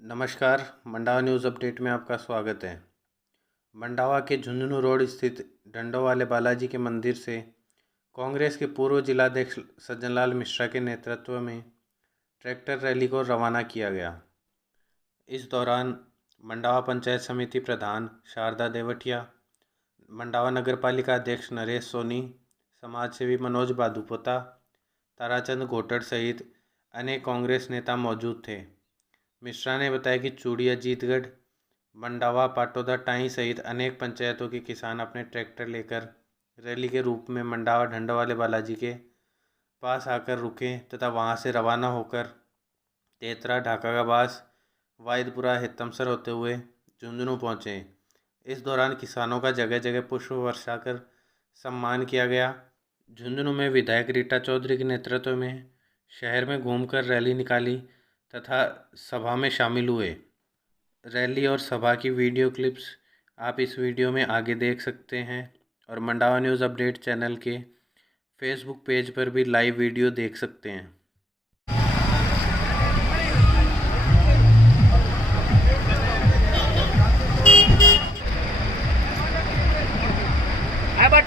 नमस्कार, Mandawa news update में आपका स्वागत है। मंडावा के झुंझुनू रोड स्थित डंडोवाले बालाजी के मंदिर से कांग्रेस के पूर्व जिलाध्यक्ष सज्जनलाल मिश्रा के नेतृत्व में ट्रैक्टर रैली को रवाना किया गया। इस दौरान मंडावा पंचायत समिति प्रधान शारदा देवटिया, मंडावा नगरपालिका अध्यक्ष नरेश सोनी, समाजसेवी मनोज बादुपोता, ताराचंद घोटड़ सहित अनेक कांग्रेस नेता मौजूद थे। मिश्रा ने बताया कि चूड़िया, जीतगढ़, मंडावा, पाटोदा, टाई सहित अनेक पंचायतों के किसान अपने ट्रैक्टर लेकर रैली के रूप में मंडावा डंडोवाले बालाजी के पास आकर रुके तथा वहां से रवाना होकर तेतरा, ढाकाबास, वाहिदपुरा, हितमसर होते हुए झुंझुनू पहुंचे। इस दौरान किसानों का जगह जगह पुष्प वर्षा कर सम्मान किया गया। झुंझुनू में विधायक रीटा चौधरी के नेतृत्व में शहर में घूमकर रैली निकाली तथा सभा में शामिल हुए। रैली और सभा की वीडियो क्लिप्स आप इस वीडियो में आगे देख सकते हैं और मंडावा न्यूज़ अपडेट चैनल के फेसबुक पेज पर भी लाइव वीडियो देख सकते हैं।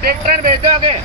ट्रैक्टर भेज दो आगे।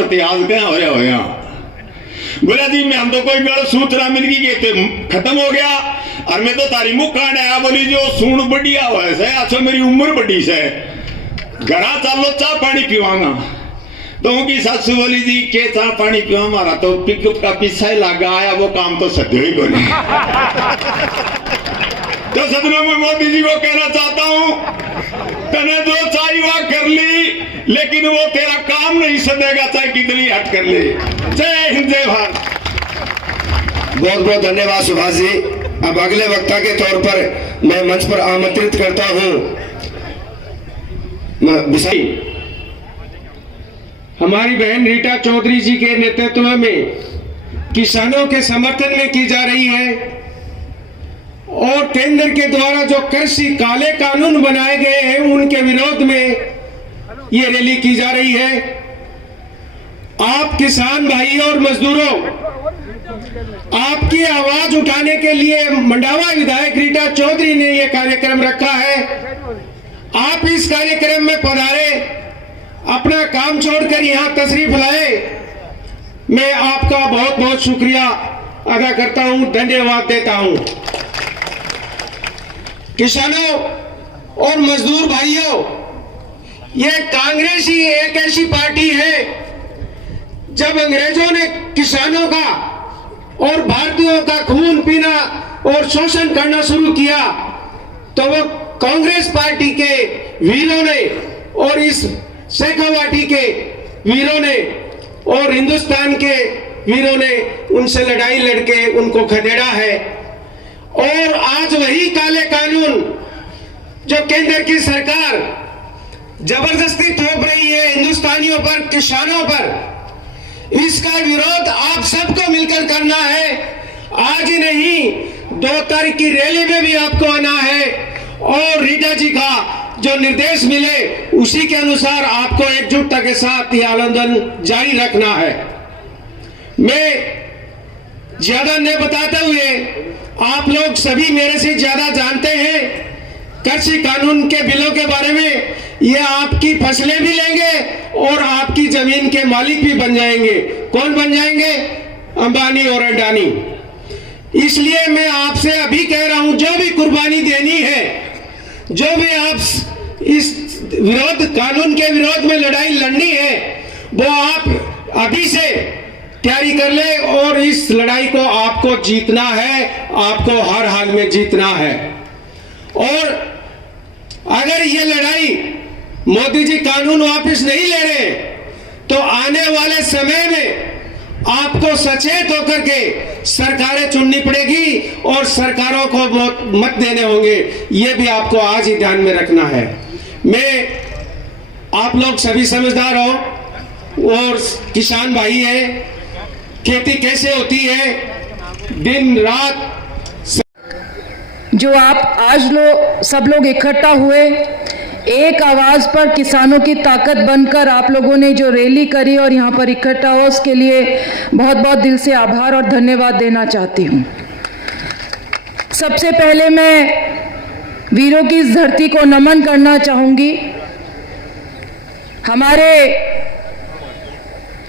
इतिहास क्या हो रहा बोला जी मैं हम तो कोई गलत सूचना मिल गई कि खत्म हो गया और मैं तो तारी मुख कांड आया बोली जो सूण बढ़िया हुआ है अच्छा मेरी उम्र बड़ी से घरा चालो चाह पानी पीवांगा तो उनकी सासू बोली जी के चाह पानी पीवा हमारा तो पिकअप का पीछा ही लगा आया वो काम तो सद्यो ही बोली तो सदनों में मोदी जी को कहना चाहता हूं तने जो चाही वह कर ली लेकिन वो तेरा काम नहीं सदेगा चाहे कितनी हट कर ले। जय हिंद, जय भारत। बहुत बहुत धन्यवाद सुभाष जी। अब अगले वक्ता के तौर पर मैं मंच पर आमंत्रित करता हूं हमारी बहन रीटा चौधरी जी के नेतृत्व में किसानों के समर्थन में की जा रही है और केंद्र के द्वारा जो कृषि काले कानून बनाए गए हैं उनके विरोध में ये रैली की जा रही है। आप किसान भाई और मजदूरों, आपकी आवाज उठाने के लिए मंडावा विधायक रीटा चौधरी ने यह कार्यक्रम रखा है। आप इस कार्यक्रम में पधारे, अपना काम छोड़कर यहां तशरीफ लाए। मैं आपका बहुत बहुत शुक्रिया अदा करता हूं, धन्यवाद देता हूं। किसानों और मजदूर भाइयों, यह कांग्रेस ही एक ऐसी पार्टी है, जब अंग्रेजों ने किसानों का और भारतीयों का खून पीना और शोषण करना शुरू किया, तो वो कांग्रेस पार्टी के वीरों ने और इस शेखावाटी के वीरों ने और हिंदुस्तान के वीरों ने उनसे लड़ाई लड़के उनको खदेड़ा है। और आज वही काले कानून जो केंद्र की सरकार जबरदस्ती थोप रही है हिंदुस्तानियों पर, किसानों पर, इसका विरोध आप सबको मिलकर करना है। आज ही नहीं, 2 तारीख की रैली में भी आपको आना है और रीटा जी का जो निर्देश मिले उसी के अनुसार आपको एकजुटता के साथ यह आंदोलन जारी रखना है। मैं ज्यादा नहीं बताते हुए, आप लोग सभी मेरे से ज्यादा जानते हैं कृषि कानून के बिलों के बारे में। ये आपकी फसलें भी लेंगे और आपकी जमीन के मालिक भी बन जाएंगे। कौन बन जाएंगे? अंबानी और अडानी। इसलिए मैं आपसे अभी कह रहा हूं, जो भी कुर्बानी देनी है, जो भी आप इस विरोध कानून के विरोध में लड़ाई लड़नी है, वो आप अभी से तैयारी कर ले और इस लड़ाई को आपको जीतना है, आपको हर हाल में जीतना है। और अगर ये लड़ाई मोदी जी कानून वापस नहीं ले रहे, तो आने वाले समय में आपको सचेत होकर के सरकारें चुननी पड़ेगी और सरकारों को मत देने होंगे। ये भी आपको आज ही ध्यान में रखना है। मैं, आप लोग सभी समझदार हो और किसान भाई हैं, खेती कैसे होती है, दिन रात जो आप आज सब लोग इकट्ठा हुए, एक आवाज पर किसानों की ताकत बनकर आप लोगों ने जो रैली करी और यहाँ पर इकट्ठा हो, उसके लिए बहुत बहुत दिल से आभार और धन्यवाद देना चाहती हूँ। सबसे पहले मैं वीरों की इस धरती को नमन करना चाहूँगी। हमारे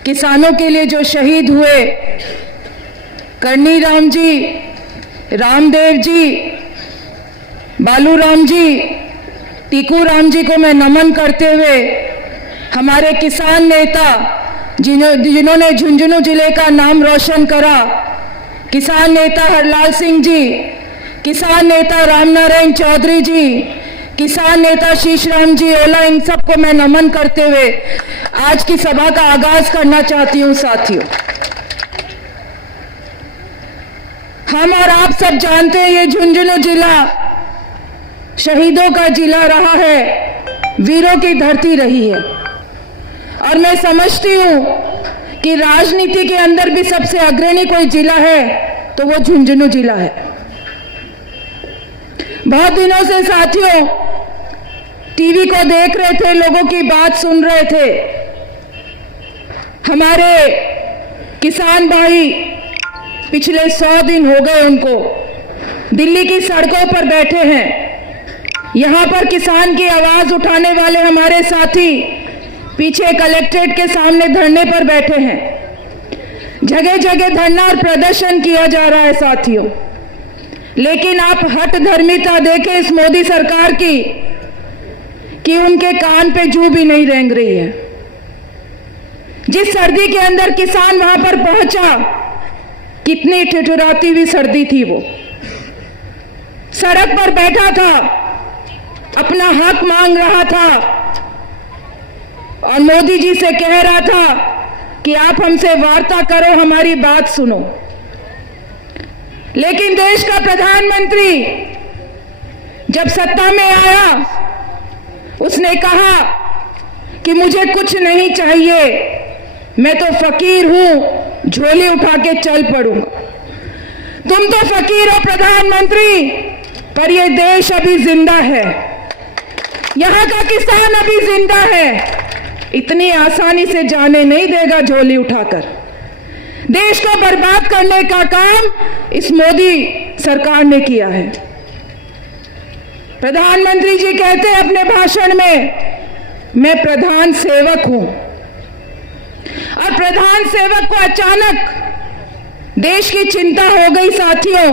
किसानों के लिए जो शहीद हुए, करनी राम जी, रामदेव जी, बालूराम जी, टीकू राम जी को मैं नमन करते हुए, हमारे किसान नेता जिन्होंने झुंझुनू जिले का नाम रोशन करा, किसान नेता हरलाल सिंह जी, किसान नेता रामनारायण चौधरी जी, किसान नेता शीशराम जी ओला, इन सबको मैं नमन करते हुए आज की सभा का आगाज करना चाहती हूं। साथियों, हम और आप सब जानते हैं ये झुंझुनू जिला शहीदों का जिला रहा है, वीरों की धरती रही है। और मैं समझती हूं कि राजनीति के अंदर भी सबसे अग्रणी कोई जिला है तो वो झुंझुनू जिला है। बहुत दिनों से साथियों टीवी को देख रहे थे, लोगों की बात सुन रहे थे। हमारे किसान भाई पिछले 100 दिन हो गए उनको दिल्ली की सड़कों पर बैठे हैं। यहां पर किसान की आवाज उठाने वाले हमारे साथी पीछे कलेक्ट्रेट के सामने धरने पर बैठे हैं। जगह जगह धरना और प्रदर्शन किया जा रहा है साथियों। लेकिन आप हट धर्मिता देखें इस मोदी सरकार की कि उनके कान पे जू भी नहीं रेंग रही है। जिस सर्दी के अंदर किसान वहां पर पहुंचा, कितनी ठिठुराती हुई सर्दी थी, वो सड़क पर बैठा था, अपना हक मांग रहा था और मोदी जी से कह रहा था कि आप हमसे वार्ता करो, हमारी बात सुनो। लेकिन देश का प्रधानमंत्री जब सत्ता में आया, उसने कहा कि मुझे कुछ नहीं चाहिए, मैं तो फकीर हूं, झोली उठा के चल पड़ूंगा। तुम तो फकीर हो प्रधानमंत्री, पर यह देश अभी जिंदा है, यहां का किसान अभी जिंदा है, इतनी आसानी से जाने नहीं देगा झोली उठाकर। देश को बर्बाद करने का काम इस मोदी सरकार ने किया है। प्रधानमंत्री जी कहते हैं अपने भाषण में, मैं प्रधान सेवक हूं, और प्रधान सेवक को अचानक देश की चिंता हो गई। साथियों,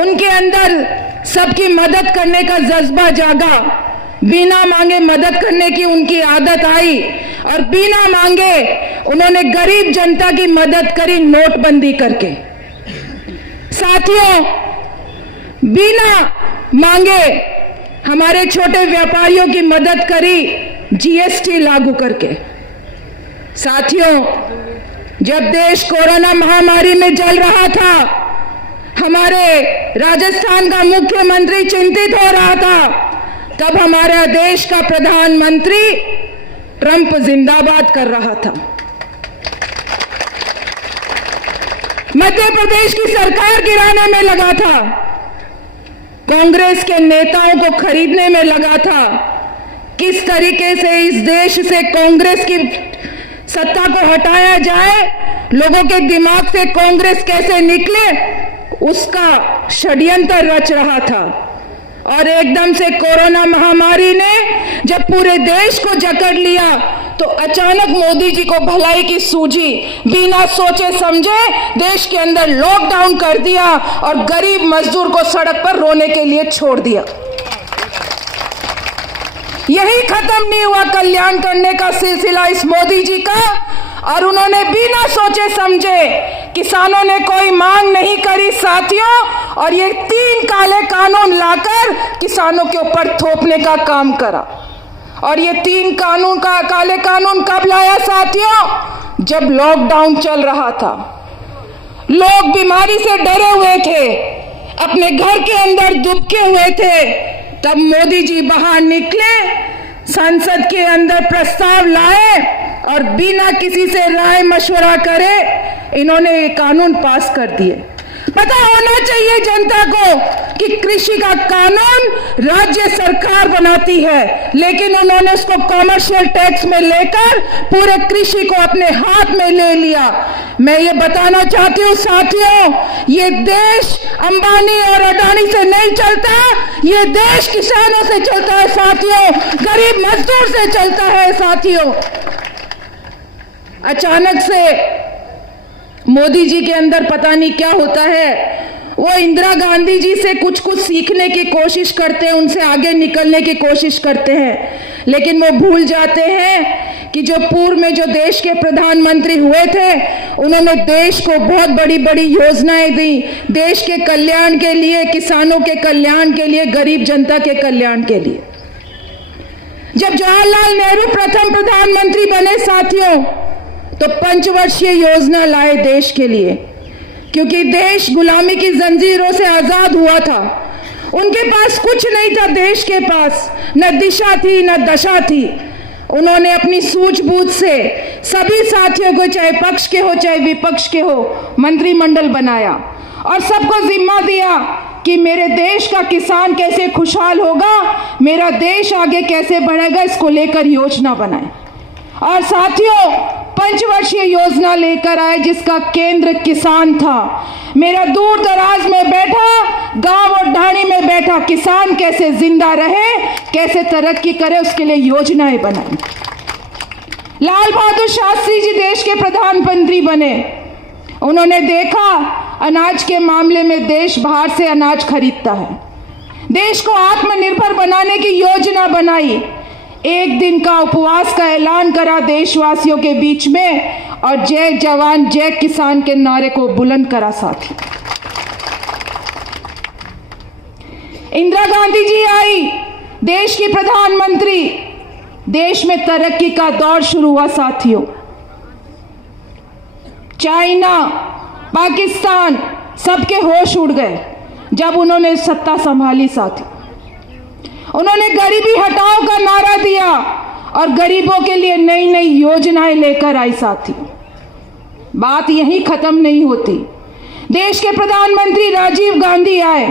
उनके अंदर सबकी मदद करने का जज्बा जागा, बिना मांगे मदद करने की उनकी आदत आई, और बिना मांगे उन्होंने गरीब जनता की मदद करी नोटबंदी करके। साथियों, बिना मांगे हमारे छोटे व्यापारियों की मदद करी जीएसटी लागू करके। साथियों, जब देश कोरोना महामारी में जल रहा था, हमारे राजस्थान का मुख्यमंत्री चिंतित हो रहा था, तब हमारा देश का प्रधानमंत्री ट्रंप जिंदाबाद कर रहा था। मध्य प्रदेश की सरकार गिराने में लगा था, कांग्रेस के नेताओं को खरीदने में लगा था। किस तरीके से इस देश से कांग्रेस की सत्ता को हटाया जाए, लोगों के दिमाग से कांग्रेस कैसे निकले, उसका षड्यंत्र रच रहा था। और एकदम से कोरोना महामारी ने जब पूरे देश को जकड़ लिया, तो अचानक मोदी जी को भलाई की सूझी, बिना सोचे समझे देश के अंदर लॉकडाउन कर दिया और गरीब मजदूर को सड़क पर रोने के लिए छोड़ दिया। यही खत्म नहीं हुआ कल्याण करने का सिलसिला इस मोदी जी का, और उन्होंने बिना सोचे समझे, किसानों ने कोई मांग नहीं करी साथियों, और ये 3 काले कानून लाकर किसानों के ऊपर थोपने का काम करा। और ये 3 काले कानून कब लाया साथियों? जब लॉकडाउन चल रहा था, लोग बीमारी से डरे हुए थे, अपने घर के अंदर दुबके हुए थे, तब मोदी जी बाहर निकले, संसद के अंदर प्रस्ताव लाए, और बिना किसी से राय मशवरा करे इन्होंने ये कानून पास कर दिए। पता होना चाहिए जनता को कि कृषि का कानून राज्य सरकार बनाती है, लेकिन उन्होंने उसको कॉमर्शियल टैक्स में लेकर पूरे कृषि को अपने हाथ में ले लिया। मैं ये बताना चाहती हूँ साथियों, ये देश अंबानी और अडानी से नहीं चलता, ये देश किसानों से चलता है साथियों, गरीब मजदूर से चलता है साथियों। अचानक से मोदी जी के अंदर पता नहीं क्या होता है, वो इंदिरा गांधी जी से कुछ सीखने की कोशिश करते हैं, उनसे आगे निकलने की कोशिश करते हैं, लेकिन वो भूल जाते हैं कि जो पूर्व में जो देश के प्रधानमंत्री हुए थे, उन्होंने देश को बहुत बड़ी बड़ी योजनाएं दी, देश के कल्याण के लिए, किसानों के कल्याण के लिए, गरीब जनता के कल्याण के लिए। जब जवाहरलाल नेहरू प्रथम प्रधानमंत्री बने साथियों, तो 5 वर्षीय योजना लाए देश के लिए, क्योंकि देश गुलामी की जंजीरों से आजाद हुआ था। उनके पास कुछ नहीं था, देश के पास न दिशा थी न दशा थी। उन्होंने अपनी सूझबूझ से सभी साथियों को, चाहे पक्ष के हो चाहे विपक्ष के हो, मंत्रिमंडल बनाया और सबको जिम्मा दिया कि मेरे देश का किसान कैसे खुशहाल होगा, मेरा देश आगे कैसे बढ़ेगा, इसको लेकर योजना बनाए। और साथियों, 5 वर्षीय योजना लेकर आए जिसका केंद्र किसान था। मेरा दूर दराज में बैठा, गांव और ढाणी में बैठा किसान कैसे जिंदा रहे, कैसे तरक्की करे, उसके लिए योजनाएं बनाई। लाल बहादुर शास्त्री जी देश के प्रधानमंत्री बने। उन्होंने देखा अनाज के मामले में देश बाहर से अनाज खरीदता है, देश को आत्मनिर्भर बनाने की योजना बनाई। 1 दिन का उपवास का ऐलान करा देशवासियों के बीच में, और जय जवान जय किसान के नारे को बुलंद करा साथी। इंदिरा गांधी जी आई, देश की प्रधानमंत्री, देश में तरक्की का दौर शुरू हुआ साथियों। चाइना, पाकिस्तान, सबके होश उड़ गए जब उन्होंने सत्ता संभाली साथी। उन्होंने गरीबी हटाओ का नारा दिया और गरीबों के लिए नई नई योजनाएं लेकर आई साथी। बात यहीं खत्म नहीं होती। देश के प्रधानमंत्री राजीव गांधी आए,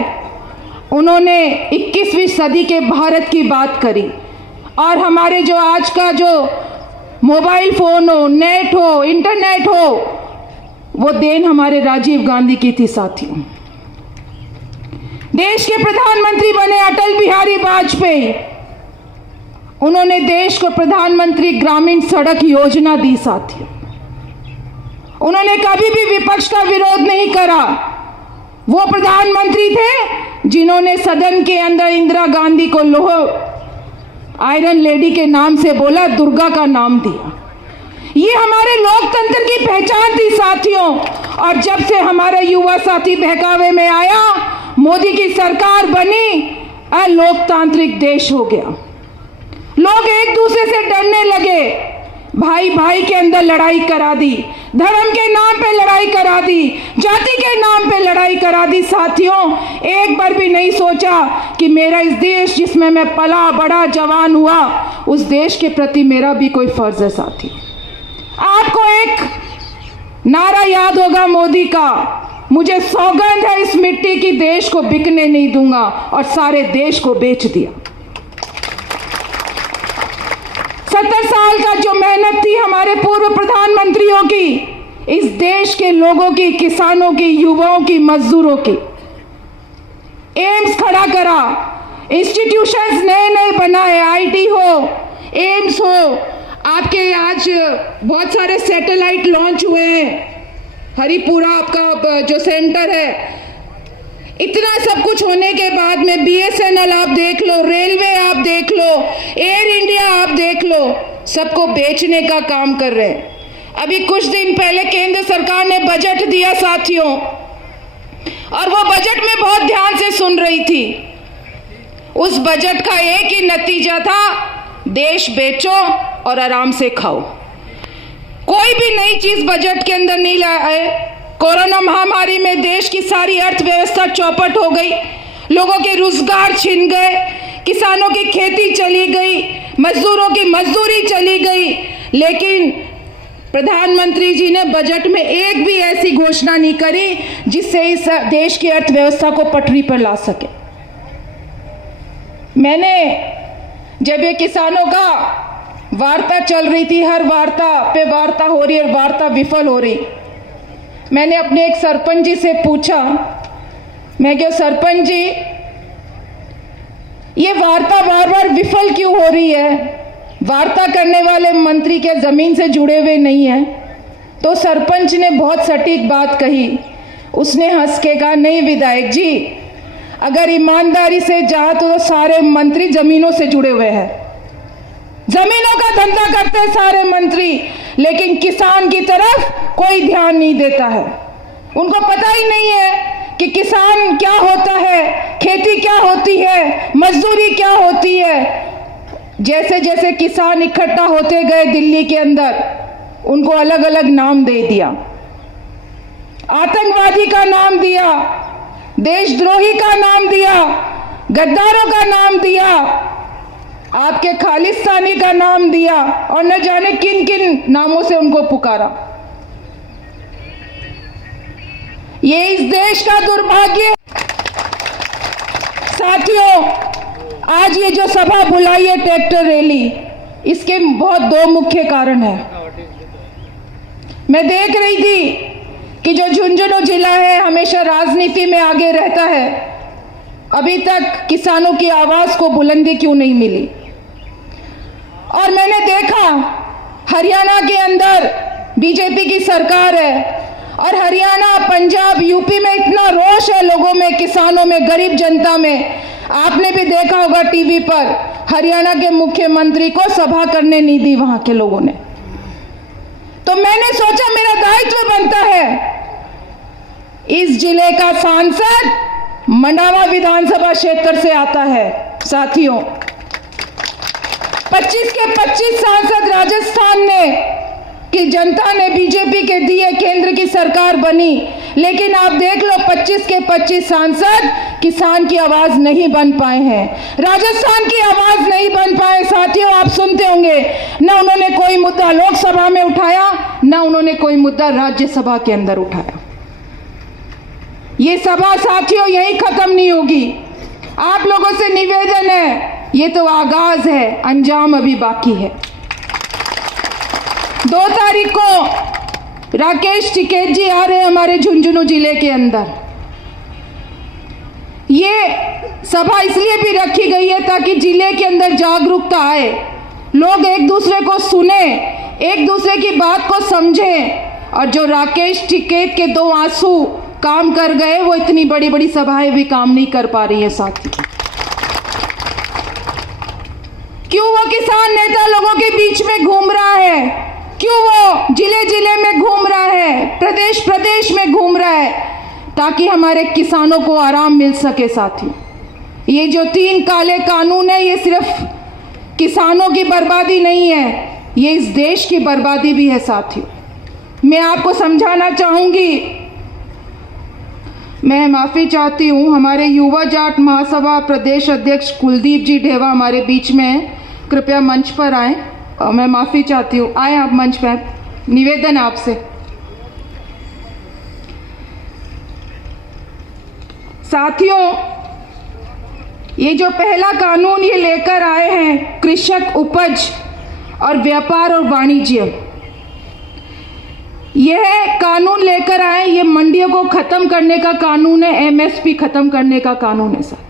उन्होंने 21वीं सदी के भारत की बात करी, और हमारे जो आज का जो मोबाइल फोन हो, नेट हो, इंटरनेट हो, वो देन हमारे राजीव गांधी की थी साथियों। देश के प्रधानमंत्री बने अटल बिहारी वाजपेयी, उन्होंने देश को प्रधानमंत्री ग्रामीण सड़क योजना दी साथियों। उन्होंने कभी भी विपक्ष का विरोध नहीं करा। वो प्रधानमंत्री थे जिन्होंने सदन के अंदर इंदिरा गांधी को लोह आयरन लेडी के नाम से बोला, दुर्गा का नाम दिया। ये हमारे लोकतंत्र की पहचान थी साथियों। और जब से हमारा युवा साथी बहकावे में आया, मोदी की सरकार बनी, अलोकतांत्रिक देश हो गया। लोग एक दूसरे से डरने लगे, भाई भाई के अंदर लड़ाई करा दी, धर्म के नाम पे लड़ाई करा दी, जाति के नाम पे लड़ाई करा दी साथियों। एक बार भी नहीं सोचा कि मेरा इस देश जिसमें मैं पला बड़ा जवान हुआ, उस देश के प्रति मेरा भी कोई फर्ज है साथी। आपको एक नारा याद होगा मोदी का, मुझे सौगंध है इस मिट्टी की, देश को बिकने नहीं दूंगा, और सारे देश को बेच दिया। 70 साल का जो मेहनत थी हमारे पूर्व प्रधानमंत्रियों की, इस देश के लोगों की, किसानों की, युवाओं की, मजदूरों की, एम्स खड़ा करा, इंस्टीट्यूशंस नए नए बनाए, आईटी हो, एम्स हो, आपके आज बहुत सारे सैटेलाइट लॉन्च हुए हैं, हरिपुरा आपका जो सेंटर है। इतना सब कुछ होने के बाद में BSNL आप देख लो, रेलवे आप देख लो, एयर इंडिया आप देख लो, सबको बेचने का काम कर रहे हैं। अभी कुछ दिन पहले केंद्र सरकार ने बजट दिया साथियों, और वो बजट में बहुत ध्यान से सुन रही थी। उस बजट का एक ही नतीजा था, देश बेचो और आराम से खाओ। कोई भी नई चीज बजट के अंदर नहीं लाए। कोरोना महामारी में देश की सारी अर्थव्यवस्था चौपट हो गई, लोगों के रोजगार छिन गए, किसानों की खेती चली गई, मजदूरों की मजदूरी चली गई। लेकिन प्रधानमंत्री जी ने बजट में एक भी ऐसी घोषणा नहीं करी जिससे इस देश की अर्थव्यवस्था को पटरी पर ला सके। मैंने जब ये किसानों का वार्ता चल रही थी, हर वार्ता पे वार्ता हो रही और वार्ता विफल हो रही, मैंने अपने एक सरपंच जी से पूछा, मैं क्या सरपंच जी, ये वार्ता बार बार विफल क्यों हो रही है? वार्ता करने वाले मंत्री के जमीन से जुड़े हुए नहीं हैं? तो सरपंच ने बहुत सटीक बात कही। उसने हंस के कहा, नहीं विधायक जी, अगर ईमानदारी से जाए तो सारे मंत्री जमीनों से जुड़े हुए हैं, जमीनों का धंधा करते हैं सारे मंत्री, लेकिन किसान की तरफ कोई ध्यान नहीं देता है। उनको पता ही नहीं है कि किसान क्या होता है, खेती क्या होती है, मजदूरी क्या होती है। जैसे जैसे किसान इकट्ठा होते गए दिल्ली के अंदर, उनको अलग अलग नाम दे दिया, आतंकवादी का नाम दिया, देशद्रोही का नाम दिया, गद्दारों का नाम दिया, आपके खालिस्तानी का नाम दिया, और न जाने किन किन नामों से उनको पुकारा। ये इस देश का दुर्भाग्य। साथियों, आज ये जो सभा बुलाई है ट्रैक्टर रैली, इसके बहुत दो मुख्य कारण हैं। मैं देख रही थी कि जो झुंझुनू जिला है हमेशा राजनीति में आगे रहता है, अभी तक किसानों की आवाज को बुलंदी क्यों नहीं मिली। और मैंने देखा हरियाणा के अंदर बीजेपी की सरकार है, और हरियाणा, पंजाब, यूपी में इतना रोष है लोगों में, किसानों में, गरीब जनता में। आपने भी देखा होगा टीवी पर, हरियाणा के मुख्यमंत्री को सभा करने नहीं दी वहां के लोगों ने। तो मैंने सोचा मेरा दायित्व बनता है, इस जिले का सांसद मंडावा विधानसभा क्षेत्र से आता है साथियों। 25 के 25 सांसद राजस्थान ने कि जनता ने बीजेपी के दिए, केंद्र की सरकार बनी, लेकिन आप देख लो 25 के 25 सांसद किसान की आवाज नहीं बन पाए हैं, राजस्थान की आवाज नहीं बन पाए। साथियों, आप सुनते होंगे, ना उन्होंने कोई मुद्दा लोकसभा में उठाया, ना उन्होंने कोई मुद्दा राज्यसभा के अंदर उठाया। ये सभा साथियों यही खत्म नहीं होगी। आप लोगों से निवेदन है, ये तो आगाज है, अंजाम अभी बाकी है। 2 तारीख को राकेश टिकैत जी आ रहे हैं हमारे झुंझुनू जिले के अंदर। ये सभा इसलिए भी रखी गई है ताकि जिले के अंदर जागरूकता आए, लोग एक दूसरे को सुने, एक दूसरे की बात को समझें। और जो राकेश टिकैत के 2 आंसू काम कर गए, वो इतनी बड़ी बड़ी सभाएं भी काम नहीं कर पा रही है साथी। क्यों वो किसान नेता लोगों के बीच में घूम रहा है, क्यों वो जिले जिले में घूम रहा है, प्रदेश प्रदेश में घूम रहा है, ताकि हमारे किसानों को आराम मिल सके साथी। ये जो 3 काले कानून है, ये सिर्फ किसानों की बर्बादी नहीं है, ये इस देश की बर्बादी भी है साथियों। मैं आपको समझाना चाहूंगी, मैं माफ़ी चाहती हूँ, हमारे युवा जाट महासभा प्रदेश अध्यक्ष कुलदीप जी ढेवा हमारे बीच में हैं, कृपया मंच पर आएँ। मैं माफ़ी चाहती हूँ, आए आप मंच पर, निवेदन आपसे। साथियों, ये जो पहला कानून ये लेकर आए हैं, कृषक उपज और व्यापार और वाणिज्य, यह कानून लेकर आए, ये मंडियों को खत्म करने का कानून है, एमएसपी खत्म करने का कानून है सर।